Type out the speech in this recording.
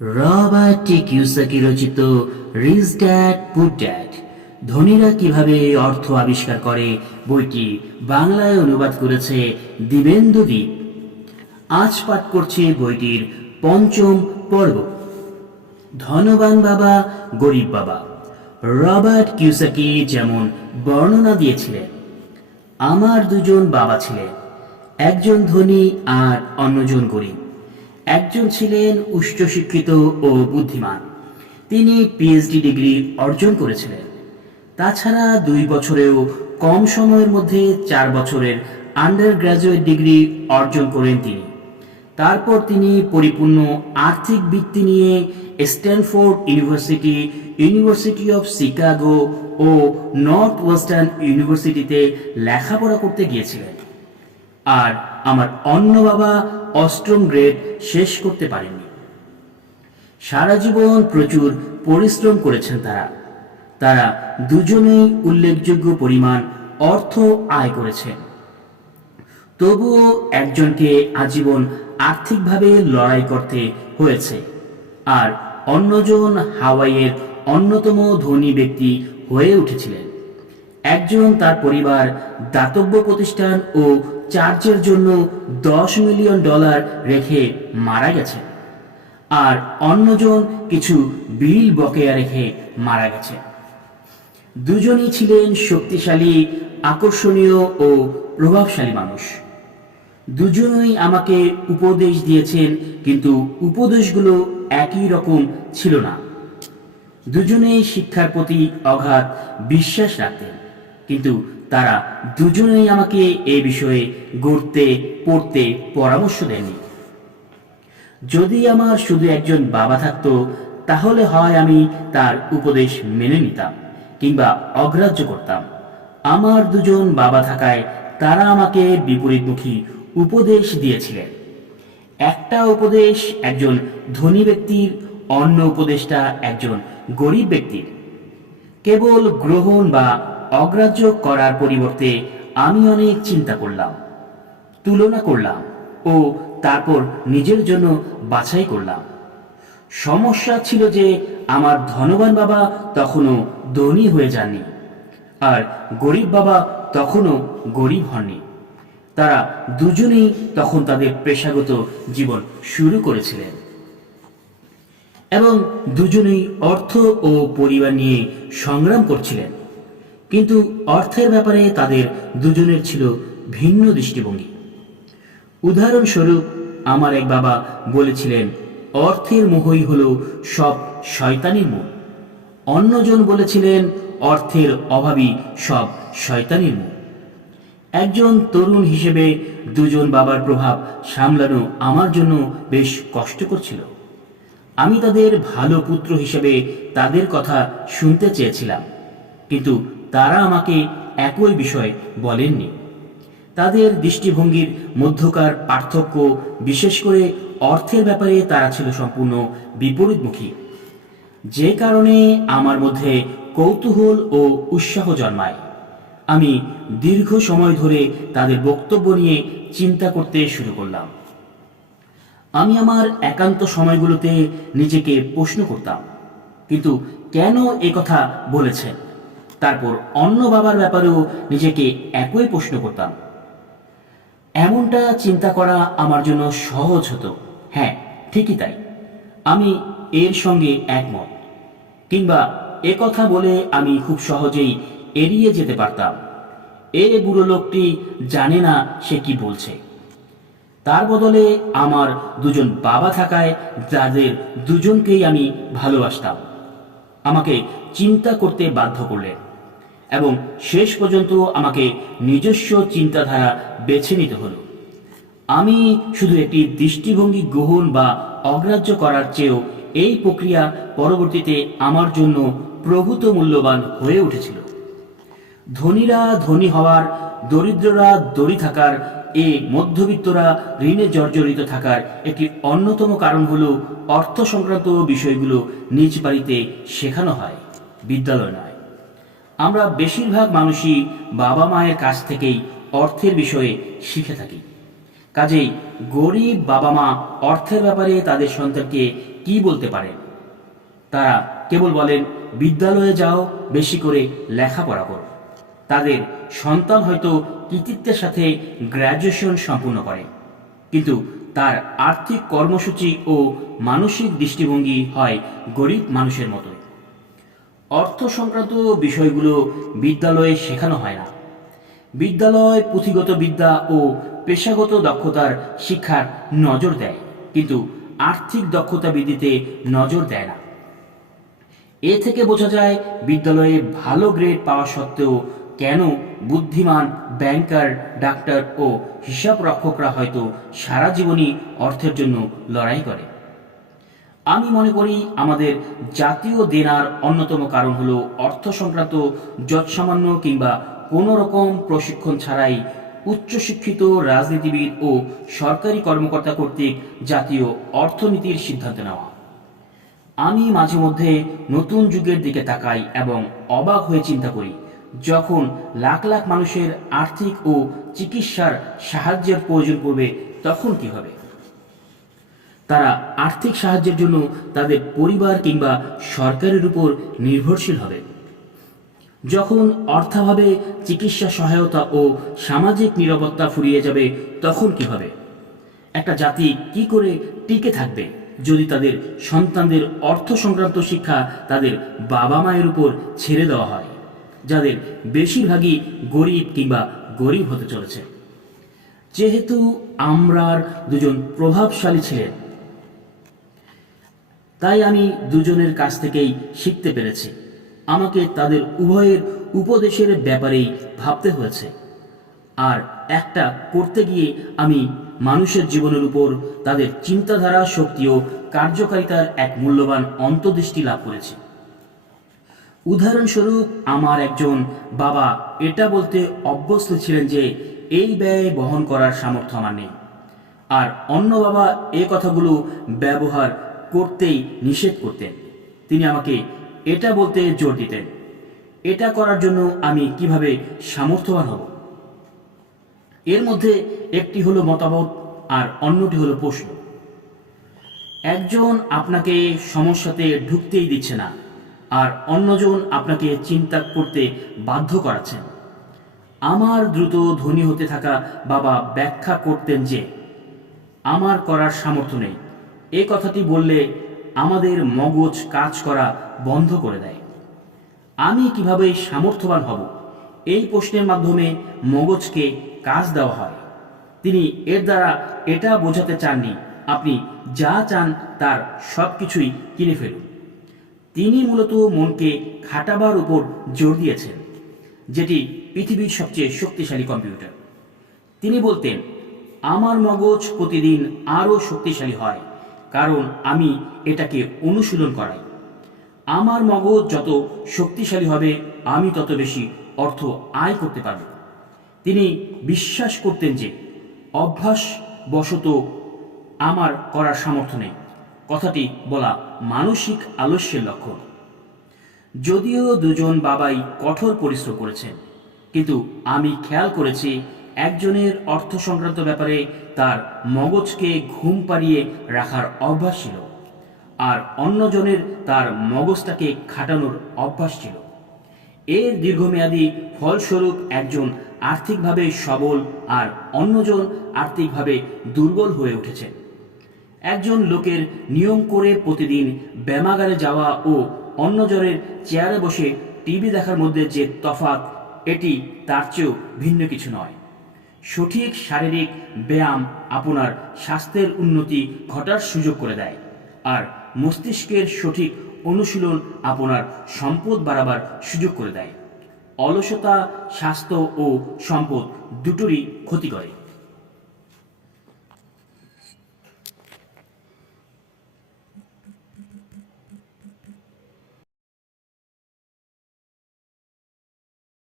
Robert টি Kiyosaki রচিত rich dad পুর dad ধনীরা কিভাবে অর্থ আবিষ্কার করে বইটি বাংলায় অনুবাদ করেছে দিবেন্দু দ্বীপ। আজ পাঠ করছি বইটির পঞ্চম পর্ব, ধনবান বাবা গরিব বাবা। রবার্ট কিওসাকি যেমন বর্ণনা দিয়েছিলেন, আমার দুজন বাবা ছিলেন, একজন ধনী আর অন্যজন গরিব। একজন ছিলেন উচ্চশিক্ষিত ও বুদ্ধিমান, তিনি পিএইচডি ডিগ্রি অর্জন করেছিলেন। তাছাড়া 2 বছরেও কম সময়ের মধ্যে 4 বছরের আন্ডার গ্র্যাজুয়েট ডিগ্রি অর্জন করেন তিনি। তারপর তিনি পরিপূর্ণ আর্থিক বৃত্তি নিয়ে Stanford University, University of Chicago ও নর্থ ওয়েস্টার্ন ইউনিভার্সিটিতে লেখাপড়া করতে গিয়েছিলেন। আর আমার অন্য বাবা অষ্টম গ্রেড শেষ করতে পারেননি। সারা জীবন প্রচুর পরিশ্রম করেছেন তারা দুজনেই উল্লেখযোগ্য পরিমাণ অর্থ আয় করেছেন। তবুও একজনকে আজীবন আর্থিকভাবে লড়াই করতে হয়েছে, আর অন্যজন হাওয়াইয়ের অন্যতম ধনী ব্যক্তি হয়ে উঠেছিলেন। একজন তার পরিবার দাতব্য প্রতিষ্ঠান ও চার্চের জন্য $10 মিলিয়ন রেখে মারা গেছে, আর অন্যজন কিছু বিল বকেয়া রেখে মারা গেছে। দুজনই ছিলেন শক্তিশালী, আকর্ষণীয় ও প্রভাবশালী মানুষ। দুজনেই আমাকে উপদেশ দিয়েছেন, কিন্তু উপদেশগুলো একই রকম ছিল না। দুজনেই শিক্ষার প্রতি অগাধ বিশ্বাস রাখতেন, কিন্তু তারা দুজনেই আমাকে এ বিষয়ে পড়তে পরামর্শ দেননি। যদি আমার শুধু একজন বাবা থাকতো, তাহলে হয় আমি তার উপদেশ মেনে নিতাম কিংবা অগ্রাহ্য করতাম। আমার দুজন বাবা থাকায় তারা আমাকে বিপরীতমুখী উপদেশ দিয়েছিলেন। একটা উপদেশ একজন ধনী ব্যক্তির, অন্য উপদেশটা একজন গরিব ব্যক্তির। কেবল গ্রহণ বা অগ্রাহ্য করার পরিবর্তে আমি অনেক চিন্তা করলাম, তুলনা করলাম ও তারপর নিজের জন্য বাছাই করলাম। সমস্যা ছিল যে আমার ধনবান বাবা তখনও ধনী হয়ে যাননি, আর গরিব বাবা তখনও গরিব হননি। তারা দুজনেই তখন তাদের পেশাগত জীবন শুরু করেছিলেন এবং দুজনেই অর্থ ও পরিবার নিয়ে সংগ্রাম করছিলেন। কিন্তু অর্থের ব্যাপারে তাদের দুজনের ছিল ভিন্ন দৃষ্টিভঙ্গি। উদাহরণস্বরূপ, আমার এক বাবা বলেছিলেন, অর্থের মোহই হলো সব শয়তানির মূল। অন্যজন বলেছিলেন, অর্থের অভাবই সব শয়তানির মূল। একজন তরুণ হিসেবে দুজন বাবার প্রভাব সামলানো আমার জন্য বেশ কষ্টকর ছিল। আমি তাদের ভালো পুত্র হিসেবে তাদের কথা শুনতে চেয়েছিলাম, কিন্তু তারা আমাকে একই বিষয় বলেননি। তাদের দৃষ্টিভঙ্গির মধ্যকার পার্থক্য, বিশেষ করে অর্থের ব্যাপারে, তারা ছিল সম্পূর্ণ বিপরীতমুখী, যে কারণে আমার মধ্যে কৌতূহল ও উৎসাহ জন্মায়। আমি দীর্ঘ সময় ধরে তাদের বক্তব্য নিয়ে চিন্তা করতে শুরু করলাম। আমি আমার একান্ত সময়গুলোতে নিজেকে প্রশ্ন করতাম, কিন্তু কেন এ কথা বলেছেন? তারপর অন্য বাবার ব্যাপারেও নিজেকে একই প্রশ্ন করতাম। এমনটা চিন্তা করা আমার জন্য সহজ হতো। হ্যাঁ, ঠিকই তাই, আমি এর সঙ্গে একমত, কিংবা এ কথা বলে আমি খুব সহজেই এড়িয়ে যেতে পারতাম। এ বুড়ো লোকটি জানে না সে কি বলছে। তার বদলে আমার দুজন বাবা থাকায় যাদের দুজনকেই আমি ভালোবাসতাম আমাকে চিন্তা করতে বাধ্য করলেন, এবং শেষ পর্যন্ত আমাকে নিজস্ব চিন্তাধারা বেছে নিতে হলো। আমি শুধু একটি দৃষ্টিভঙ্গি গ্রহণ বা অগ্রাহ্য করার চেয়েও এই প্রক্রিয়া পরবর্তীতে আমার জন্য প্রভূত মূল্যবান হয়ে উঠেছিল। ধনীরা ধনী হওয়ার, দরিদ্ররা দরিদ্র থাকার, মধ্যবিত্তরা ঋণে জর্জরিত থাকার একটি অন্যতম কারণ হলো অর্থ সংক্রান্ত বিষয়গুলো নিজ বাড়িতে শেখানো হয়, বিদ্যালয় নয়। আমরা বেশিরভাগ মানুষই বাবা মায়ের কাছ থেকেই অর্থের বিষয়ে শিখে থাকি। কাজেই গরিব বাবা মা অর্থের ব্যাপারে তাদের সন্তানকে কি বলতে পারেন? তারা কেবল বলেন, বিদ্যালয়ে যাও, বেশি করে লেখাপড়া করো। তাদের সন্তান হয়তো কৃতিত্বের সাথে গ্র্যাজুয়েশন সম্পূর্ণ করে, কিন্তু তার আর্থিক কর্মসূচি ও মানসিক দৃষ্টিভঙ্গি হয় গরিব মানুষের মতোই। অর্থ সংক্রান্ত বিষয়গুলো বিদ্যালয়ে শেখানো হয় না। বিদ্যালয় পুঁথিগত বিদ্যা ও পেশাগত দক্ষতার শিক্ষার নজর দেয়, কিন্তু আর্থিক দক্ষতা বৃদ্ধিতে নজর দেয় না। এ থেকে বোঝা যায় বিদ্যালয়ে ভালো গ্রেড পাওয়া সত্ত্বেও কেন বুদ্ধিমান ব্যাংকার, ডাক্তার ও হিসাব রক্ষকরা হয়তো সারা জীবনই অর্থের জন্য লড়াই করে। আমি মনে করি আমাদের জাতীয় দেনার অন্যতম কারণ হলো অর্থ সংক্রান্ত যৎসামান্য কিংবা কোনো রকম প্রশিক্ষণ ছাড়াই উচ্চশিক্ষিত রাজনীতিবিদ ও সরকারি কর্মকর্তা কর্তৃক জাতীয় অর্থনীতির সিদ্ধান্ত নেওয়া। আমি মাঝে মধ্যে নতুন যুগের দিকে তাকাই এবং অবাক হয়ে চিন্তা করি, যখন লাখ লাখ মানুষের আর্থিক ও চিকিৎসার সাহায্যের প্রয়োজন পড়বে তখন কি হবে? তারা আর্থিক সাহায্যের জন্য তাদের পরিবার কিংবা সরকারের উপর নির্ভরশীল হবে। যখন অর্থাভাবে চিকিৎসা সহায়তা ও সামাজিক নিরাপত্তা ফুরিয়ে যাবে তখন কি হবে? একটা জাতি কি করে টিকে থাকবে যদি তাদের সন্তানদের অর্থ সংক্রান্ত শিক্ষা তাদের বাবা মায়ের উপর ছেড়ে দেওয়া হয়, যাদের বেশিরভাগই গরিব কিংবা গরিব হতে চলেছে? যেহেতু আমরার দুজন প্রভাবশালী ছিলেন, তাই আমি দুজনের কাছ থেকেই শিখতে পেরেছি। আমাকে তাদের উভয়ের উপদেশের ব্যাপারেই ভাবতে হয়েছে, আর একটা করতে গিয়ে আমি মানুষের জীবনের উপর তাদের চিন্তাধারা, শক্তি ও কার্যকারিতার এক মূল্যবান অন্তর্দৃষ্টি লাভ করেছি। উদাহরণস্বরূপ, আমার একজন বাবা এটা বলতে অভ্যস্ত ছিলেন যে এই ব্যয় বহন করার সামর্থ্য আমার নেই, আর অন্য বাবা এ কথাগুলো ব্যবহার করতেই নিষেধ করতেন। তিনি আমাকে এটা বলতে জোর দিতেন, এটা করার জন্য আমি কিভাবে সামর্থ্যবান হব। এর মধ্যে একটি হলো মতামত আর অন্যটি হলো প্রশ্ন। একজন আপনাকে সমস্যাতে ঢুকতেই দিচ্ছে না, আর অন্যজন আপনাকে চিন্তা করতে বাধ্য করাচ্ছেন। আমার দ্রুত ধনী হতে থাকা বাবা ব্যাখ্যা করতেন যে আমার করার সামর্থ্য নেই। এই কথাটি বললে আমাদের মগজ কাজ করা বন্ধ করে দেয়। আমি কিভাবে সামর্থ্যবান হব, এই প্রশ্নের মাধ্যমে মগজকে কাজ দেওয়া হয়। তিনি এর দ্বারা এটা বোঝাতে চাননি আপনি যা চান তার সব কিছুই কিনে ফেলুন। তিনি মূলত মনকে খাটাবার উপর জোর দিয়েছেন, যেটি পৃথিবীর সবচেয়ে শক্তিশালী কম্পিউটার। তিনি বলতেন, আমার মগজ প্রতিদিন আরও শক্তিশালী হয়, কারণ আমি এটাকে অনুশীলন করাই। আমার মগজ যত শক্তিশালী হবে আমি তত বেশি অর্থ আয় করতে পারব। তিনি বিশ্বাস করতেন যে অভ্যাসবশত আমার করার সামর্থ্য নেই কথাটি বলা মানসিক আলস্যের লক্ষণ। যদিও দুজন বাবাই কঠোর পরিশ্রম করেছেন, কিন্তু আমি খেয়াল করেছি একজনের অর্থ সংক্রান্ত ব্যাপারে তার মগজকে ঘুম পাড়িয়ে রাখার অভ্যাস ছিল, আর অন্যজনের তার মগজটাকে খাটানোর অভ্যাস ছিল। এর দীর্ঘমেয়াদী ফলস্বরূপ একজন আর্থিকভাবে সবল আর অন্যজন আর্থিকভাবে দুর্বল হয়ে উঠেছেন। একজন লোকের নিয়ম করে প্রতিদিন ব্যায়ামাগারে যাওয়া ও অন্যজনের চেয়ারে বসে টিভি দেখার মধ্যে যে তফাৎ, এটি তার চেয়েও ভিন্ন কিছু নয়। সঠিক শারীরিক ব্যায়াম আপনার স্বাস্থ্যের উন্নতি ঘটার সুযোগ করে দেয়, আর মস্তিষ্কের সঠিক অনুশীলন আপনার সম্পদ বাড়াবার সুযোগ করে দেয়। অলসতা স্বাস্থ্য ও সম্পদ দুটোরই ক্ষতি করে।